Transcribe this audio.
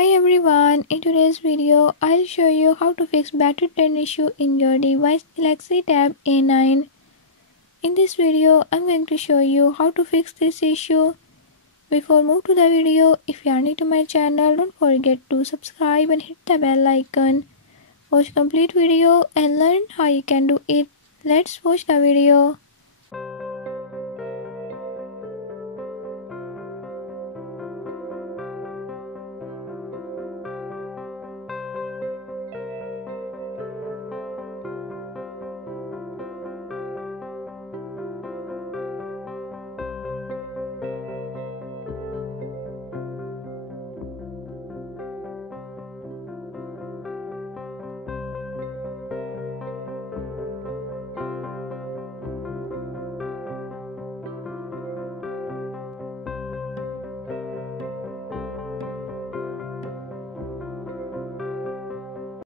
Hi everyone, in today's video I'll show you how to fix battery drain issue in your device Galaxy Tab A9. In this video I'm going to show you how to fix this issue. Before move to the video, if you are new to my channel, don't forget to subscribe and hit the bell icon. Watch complete video and learn how you can do it. Let's watch the video.